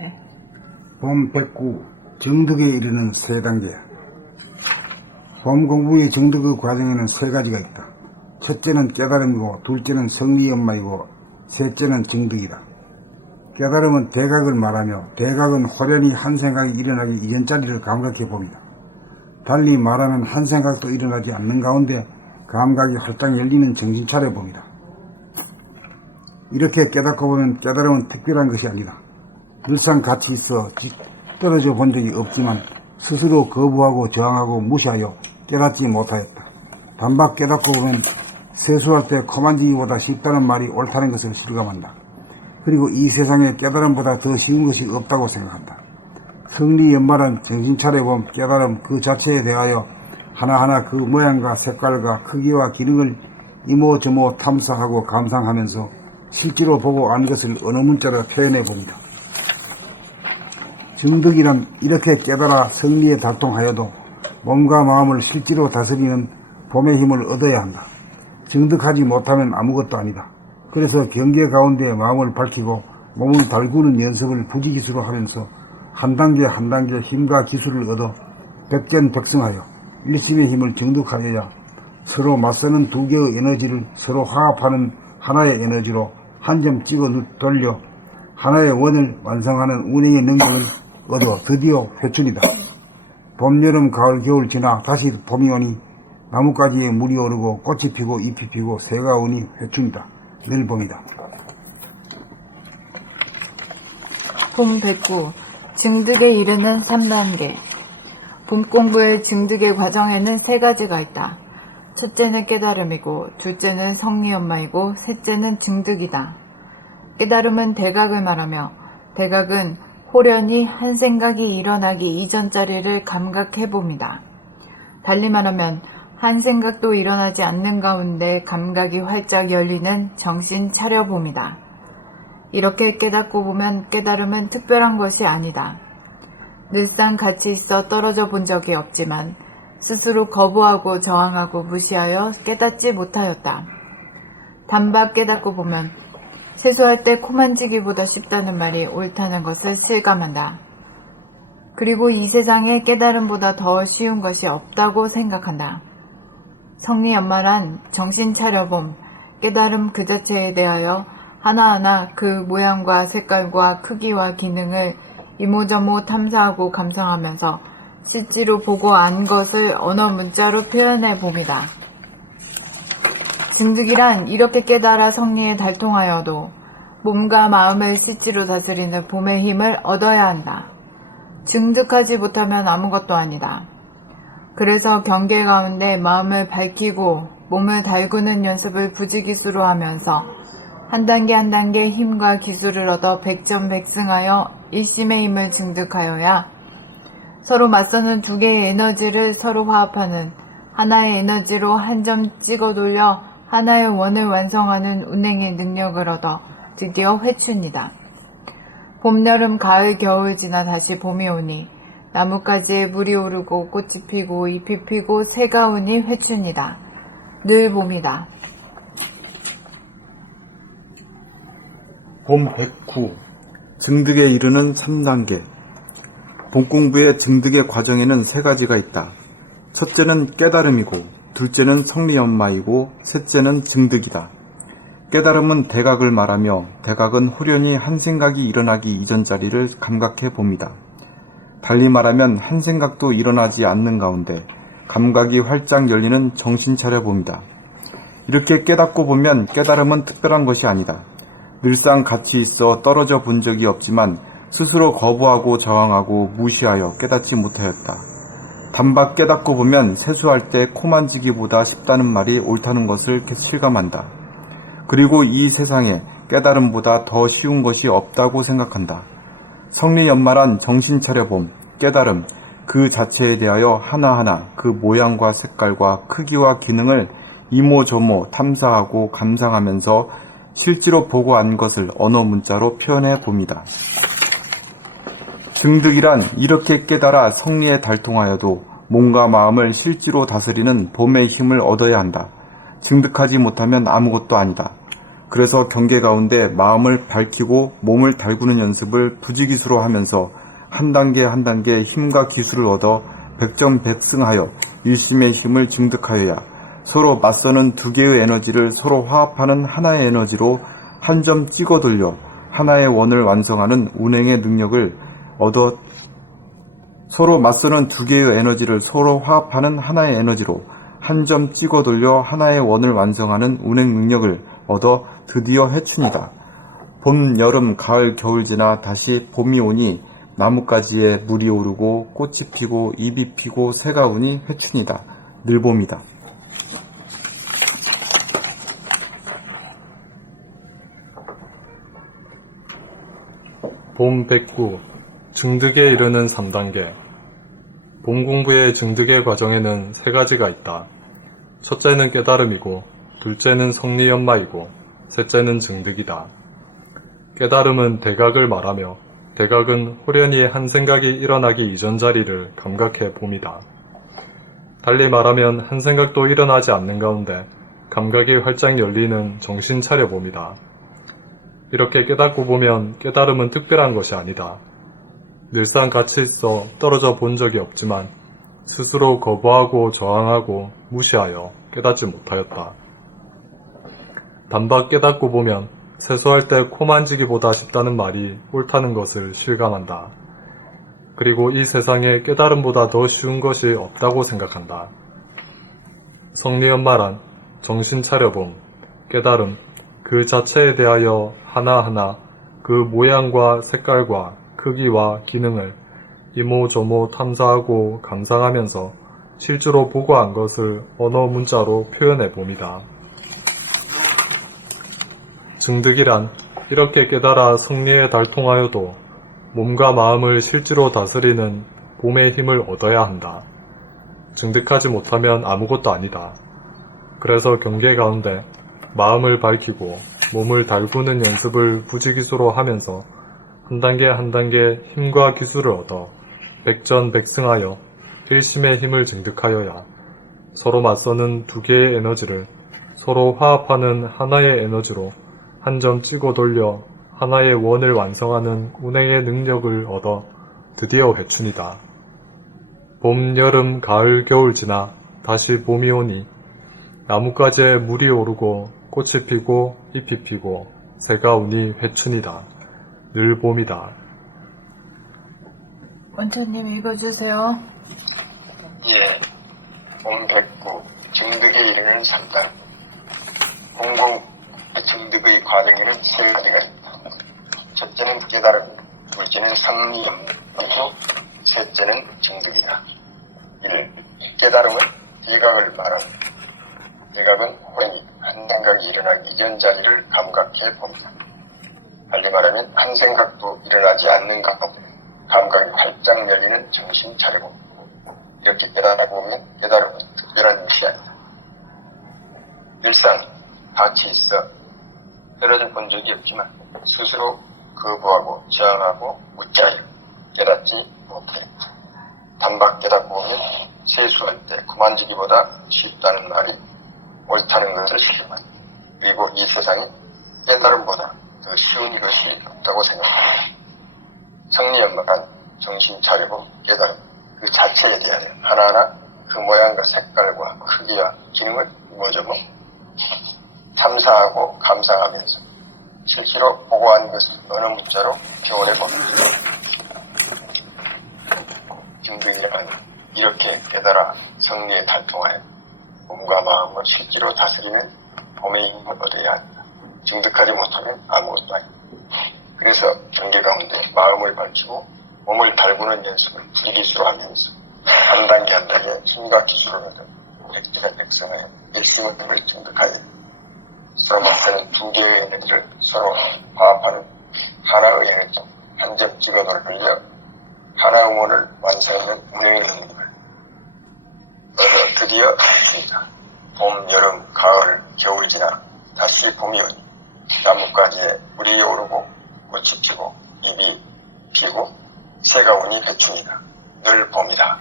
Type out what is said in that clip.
네. 봄 109 정득에 이르는 세 단계. 봄 공부의 정득의 과정에는 세 가지가 있다. 첫째는 깨달음이고, 둘째는 성리연마이고, 셋째는 정득이다. 깨달음은 대각을 말하며, 대각은 호련히 한 생각이 일어나기 이전자리를 감각해 봅니다. 달리 말하면 한 생각도 일어나지 않는 가운데 감각이 활짝 열리는 정신 차려 봅니다. 이렇게 깨닫고 보면 깨달음은 특별한 것이 아니다. 늘상 같이 있어 떨어져 본 적이 없지만 스스로 거부하고 저항하고 무시하여 깨닫지 못하였다. 단박 깨닫고 보면 세수할 때 코 만지기보다 쉽다는 말이 옳다는 것을 실감한다. 그리고 이 세상에 깨달음보다 더 쉬운 것이 없다고 생각한다. 성리연말은 정신 차려봄 깨달음 그 자체에 대하여 하나하나 그 모양과 색깔과 크기와 기능을 이모저모 탐사하고 감상하면서 실제로 보고 안 것을 언어 문자로 표현해 봅니다. 정득이란 이렇게 깨달아 성리에 달동하여도 몸과 마음을 실제로 다스리는 봄의 힘을 얻어야 한다. 정득하지 못하면 아무것도 아니다. 그래서 경계 가운데 마음을 밝히고 몸을 달구는 연습을 부지기수로 하면서 한 단계 한 단계 힘과 기술을 얻어 백전백승하여 일심의 힘을 정득하여야 서로 맞서는 두 개의 에너지를 서로 화합하는 하나의 에너지로 한 점 찍어 돌려 하나의 원을 완성하는 운행의 능력을 얻어 드디어 회춘이다. 봄, 여름, 가을, 겨울 지나 다시 봄이 오니 나뭇가지에 물이 오르고 꽃이 피고 잎이 피고 새가 오니 회춘이다. 늘 봄이다. 봄 109 증득에 이르는 3단계. 봄 공부의 증득의 과정에는 세 가지가 있다. 첫째는 깨달음이고, 둘째는 성리연마이고, 셋째는 증득이다. 깨달음은 대각을 말하며, 대각은 호련히 한 생각이 일어나기 이전 자리를 감각해 봅니다. 달리 말하면 한 생각도 일어나지 않는 가운데 감각이 활짝 열리는 정신 차려 봅니다. 이렇게 깨닫고 보면 깨달음은 특별한 것이 아니다. 늘상 같이 있어 떨어져 본 적이 없지만 스스로 거부하고 저항하고 무시하여 깨닫지 못하였다. 단박 깨닫고 보면 세수할 때 코 만지기보다 쉽다는 말이 옳다는 것을 실감한다. 그리고 이 세상에 깨달음보다 더 쉬운 것이 없다고 생각한다. 성리연말한 정신 차려봄, 깨달음 그 자체에 대하여 하나하나 그 모양과 색깔과 크기와 기능을 이모저모 탐사하고 감상하면서 실제로 보고 안 것을 언어 문자로 표현해 봅니다. 증득이란 이렇게 깨달아 성리에 달동하여도 몸과 마음을 실제로 다스리는 봄의 힘을 얻어야 한다. 증득하지 못하면 아무것도 아니다. 그래서 경계 가운데 마음을 밝히고 몸을 달구는 연습을 부지기수로 하면서 한 단계 한 단계 힘과 기술을 얻어 백전백승하여 일심의 힘을 증득하여야 서로 맞서는 두 개의 에너지를 서로 화합하는 하나의 에너지로 한 점 찍어 돌려 하나의 원을 완성하는 운행의 능력을 얻어 드디어 회춘이다. 봄, 여름, 가을, 겨울 지나 다시 봄이 오니 나뭇가지에 물이 오르고 꽃이 피고 잎이 피고 새가 오니 회춘이다. 늘 봄이다. 봄 109 증득에 이르는 3단계. 봄 공부의 증득의 과정에는 세 가지가 있다. 첫째는 깨달음이고, 둘째는 성리연마이고, 셋째는 증득이다. 깨달음은 대각을 말하며 대각은 호련히 한 생각이 일어나기 이전 자리를 감각해 봅니다. 달리 말하면 한 생각도 일어나지 않는 가운데 감각이 활짝 열리는 정신 차려 봅니다. 이렇게 깨닫고 보면 깨달음은 특별한 것이 아니다. 늘상 같이 있어 떨어져 본 적이 없지만 스스로 거부하고 저항하고 무시하여 깨닫지 못하였다. 단박 깨닫고 보면 세수할 때 코 만지기보다 쉽다는 말이 옳다는 것을 실감한다. 그리고 이 세상에 깨달음보다 더 쉬운 것이 없다고 생각한다. 성리연말한 정신 차려봄, 깨달음, 그 자체에 대하여 하나하나 그 모양과 색깔과 크기와 기능을 이모저모 탐사하고 감상하면서 실제로 보고 안 것을 언어 문자로 표현해 봅니다. 증득이란 이렇게 깨달아 성리에 달동하여도 몸과 마음을 실제로 다스리는 봄의 힘을 얻어야 한다. 증득하지 못하면 아무것도 아니다. 그래서 경계 가운데 마음을 밝히고 몸을 달구는 연습을 부지기수로 하면서 한 단계 한 단계 힘과 기술을 얻어 백전백승하여 일심의 힘을 증득하여야 서로 맞서는 두 개의 에너지를 서로 화합하는 하나의 에너지로 한 점 찍어 돌려 하나의 원을 완성하는 운행의 능력을 얻어 서로 맞서는 두 개의 에너지를 서로 화합하는 하나의 에너지로 한 점 찍어 돌려 하나의 원을 완성하는 운행 능력을 얻어 드디어 해춘이다. 봄, 여름, 가을, 겨울 지나 다시 봄이 오니 나뭇가지에 물이 오르고 꽃이 피고 잎이 피고 새가 우니 해춘이다. 늘 봄이다. 봄 109 증득에 이르는 3단계 봄 공부의 증득의 과정에는 세 가지가 있다. 첫째는 깨달음이고 둘째는 성리연마이고 셋째는 증득이다. 깨달음은 대각을 말하며 대각은 호련히 한 생각이 일어나기 이전 자리를 감각해 봄이다. 달리 말하면 한 생각도 일어나지 않는 가운데 감각이 활짝 열리는 정신 차려 봄이다. 이렇게 깨닫고 보면 깨달음은 특별한 것이 아니다. 늘상 같이 있어 떨어져 본 적이 없지만 스스로 거부하고 저항하고 무시하여 깨닫지 못하였다. 단박 깨닫고 보면 세수할 때 코 만지기보다 쉽다는 말이 옳다는 것을 실감한다. 그리고 이 세상에 깨달음보다 더 쉬운 것이 없다고 생각한다. 성리연마란 정신 차려봄, 깨달음, 그 자체에 대하여 하나하나 그 모양과 색깔과 크기와 기능을 이모저모 탐사하고 감상하면서 실제로 보고 안 것을 언어 문자로 표현해 봅니다. 증득이란 이렇게 깨달아 승리에 달통하여도 몸과 마음을 실제로 다스리는 봄의 힘을 얻어야 한다. 증득하지 못하면 아무것도 아니다. 그래서 경계 가운데 마음을 밝히고 몸을 달구는 연습을 부지기수로 하면서 한 단계 한 단계 힘과 기술을 얻어 백전백승하여 일심의 힘을 증득하여야 서로 맞서는 두 개의 에너지를 서로 화합하는 하나의 에너지로 한 점 찍어 돌려 하나의 원을 완성하는 운행의 능력을 얻어 드디어 회춘이다. 봄, 여름, 가을, 겨울 지나 다시 봄이 오니 나뭇가지에 물이 오르고 꽃이 피고 잎이 피고 새가 우니 회춘이다. 늘 봄이다. 원천님 읽어주세요. 예, 봄 109 증득에 이르는 3단 공공 증득의 과정에는 세 가지가 있다. 첫째는 깨달음, 둘째는 상리, 그리고 셋째는 증득이다. 1. 깨달음은 대각을 말합니다. 대각은 호행이 한 생각이 일어나기 이전 자리를 감각해 봅니다. 달리 말하면 한 생각도 일어나지 않는 가운데 감각이 활짝 열리는 정신 차리고 이렇게 깨달아보면 깨달음은 특별한 것이 아니다. 일상 같이 있어 떨어져 본 적이 없지만 스스로 거부하고 저항하고 무자여 깨닫지 못해. 단박 깨닫고 보면 세수할 때 그만지기보다 쉽다는 말이 옳다는 것을 실감한다. 그리고 이 세상에 깨달음보다 더 쉬운 것이 없다고 생각합니다. 성리연마란 정신 차리고 깨달음 그 자체에 대하여 하나하나 그 모양과 색깔과 크기와 기능을 이모저모 탐사하고 감상하면서 실제로 보고한 것을 언어 문자로 표현해 봅니다. 증득이란 이렇게 깨달아 성리에 달통하여 몸과 마음을 실제로 다스리는 봄의 힘을 얻어야 한다. 증득하지 못하면 아무것도 아니다. 그래서 경계 가운데 마음을 밝히고 몸을 달구는 연습을 부지기수로 하면서 한 단계 한 단계 힘과 기술을 얻어 백전백승하여 일심의 힘을 증득하여 서로 맞서는 두 개의 에너지를 서로 화합하는 하나의 에너지 한 점 찍어 돌려 하나 응원을 완성하는 운행의 능력을 얻어 드디어 했습니다. 봄, 여름, 가을, 겨울 지나 다시 봄이 오니 나뭇가지에 물이 오르고 꽃이 피고 잎이 피고 새가 우니 회춘이다. 늘 봄이다.